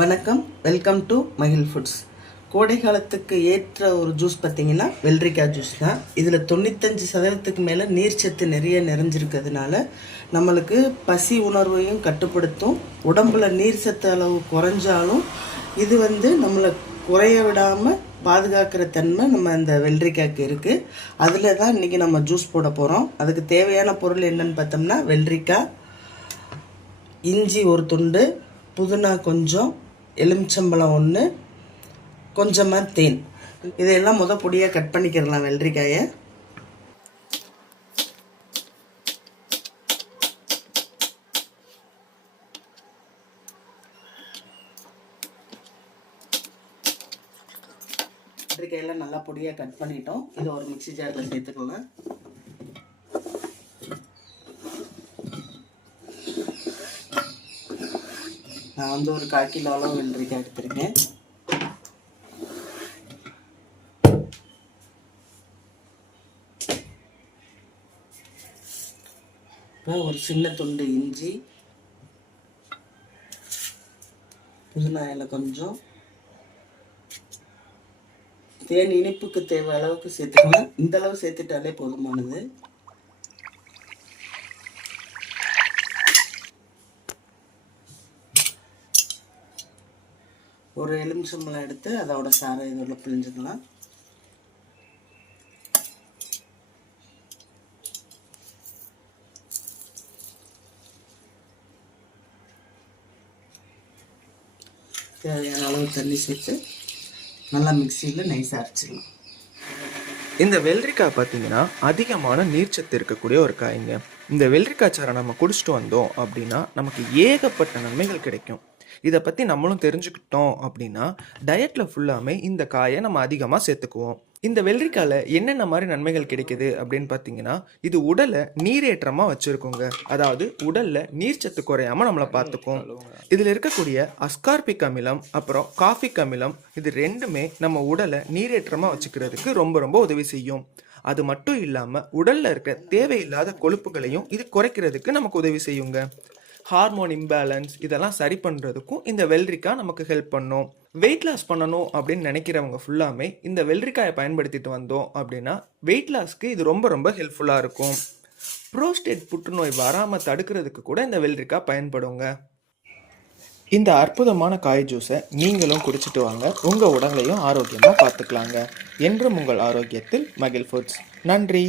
வணக்கம். Welcome to மகிழ் foods கோடை காலத்துக்கு ஏற்ற ஒரு ஜூஸ் பார்த்தீங்கன்னா வெள்ளரிக்காய் ஜூஸ் தான். இதில் தொண்ணூத்தஞ்சு சதவீதத்துக்கு மேலே நீர்ச்சத்து நிறைய நிறைஞ்சிருக்கிறதுனால நம்மளுக்கு பசி உணர்வையும் கட்டுப்படுத்தும். உடம்புல நீர் சத்து அளவு குறைஞ்சாலும் இது வந்து நம்மளை குறைய விடாமல் பாதுகாக்கிற தன்மை நம்ம அந்த வெள்ளரிக்காய்க்கு இருக்குது அதில் தான் இன்றைக்கி நம்ம ஜூஸ் போட போகிறோம் அதுக்கு தேவையான பொருள் என்னன்னு பார்த்தோம்னா வெள்ளரிக்காய் இஞ்சி ஒரு துண்டு புதினா கொஞ்சம் எலுமிச்சம்பழம் ஒன்று கொஞ்சமாக தேன். இதையெல்லாம் முத பொடியாக கட் பண்ணிக்கிறலாம் வெள்ளரிக்காயை. வெள்ளரிக்காயெல்லாம் நல்லா பொடியாக கட் பண்ணிட்டோம். இதை ஒரு மிக்சி ஜாரில் சேர்த்துக்கலாம். நான் வந்து ஒரு கால் கிலோ அளவு வெள்ளரிக்காய் எடுத்திருக்கேன். இப்போ ஒரு சின்ன துண்டு இஞ்சி புதினா இலை கொஞ்சம் தேன் இனிப்புக்கு தேவை அளவுக்கு சேர்த்துக்கலாம் இந்த அளவு சேர்த்துட்டாலே போதுமானது. ஒரு எலுமிச்சம்பளம் எடுத்து அதோட சாரை இதோட பிழிஞ்சுக்கலாம். தேவையான அளவு தண்ணி சேர்த்து நல்லா மிக்சியில் நைஸாக அரைச்சிடலாம் இந்த வெள்ளரிக்காய் பார்த்தீங்கன்னா அதிகமான நீர்ச்சத்து இருக்கக்கூடிய ஒரு காய்ங்க. இந்த வெள்ளரிக்காய் சாரை நம்ம குடிச்சிட்டு வந்தோம் அப்படின்னா நமக்கு ஏகப்பட்ட நன்மைகள் கிடைக்கும். இதை பற்றி நம்மளும் தெரிஞ்சுக்கிட்டோம் அப்படின்னா டயட்டில் ஃபுல்லாமே இந்த காயை நம்ம அதிகமாக சேர்த்துக்குவோம். இந்த வெள்ளரிக்காயில் என்னென்ன மாதிரி நன்மைகள் கிடைக்குது அப்படின்னு பார்த்தீங்கன்னா இது உடலை நீரேற்றமாக வச்சுருக்கோங்க. அதாவது உடலில் நீர்ச்சத்து குறையாமல் நம்மளை பார்த்துக்கும் இதில் இருக்கக்கூடிய அஸ்கார்பிக் அமிலம் அப்புறம் காஃபிக் அமிலம் இது ரெண்டுமே நம்ம உடலை நீரேற்றமாக வச்சுக்கிறதுக்கு ரொம்ப ரொம்ப உதவி செய்யும். அது மட்டும் இல்லாமல் உடலில் இருக்கிற தேவையில்லாத கொழுப்புகளையும் இது குறைக்கிறதுக்கு நமக்கு உதவி செய்யுங்க. ஹார்மோன் இம்பேலன்ஸ் இதெல்லாம் சரி பண்ணுறதுக்கும் இந்த வெள்ளரிக்கா நமக்கு ஹெல்ப் பண்ணும். வெயிட் லாஸ் பண்ணணும் அப்படின்னு நினைக்கிறவங்க ஃபுல்லாமே இந்த வெள்ளரிக்காயை பயன்படுத்திட்டு வந்தோம் அப்படின்னா வெயிட் லாஸ்க்கு இது ரொம்ப ரொம்ப ஹெல்ப்ஃபுல்லாக இருக்கும். புரோஸ்டேட் புற்றுநோய் வராமல் தடுக்கிறதுக்கு கூட இந்த வெள்ளரிக்காய் பயன்படுங்க. இந்த அற்புதமான காய் ஜூஸை நீங்களும் குடிச்சிட்டு வாங்க. உங்கள் உடலையும் ஆரோக்கியமாக பார்த்துக்கலாங்க. என்றும் உங்கள் ஆரோக்கியத்தில் மகிழ் ஃபுட்ஸ் நன்றி.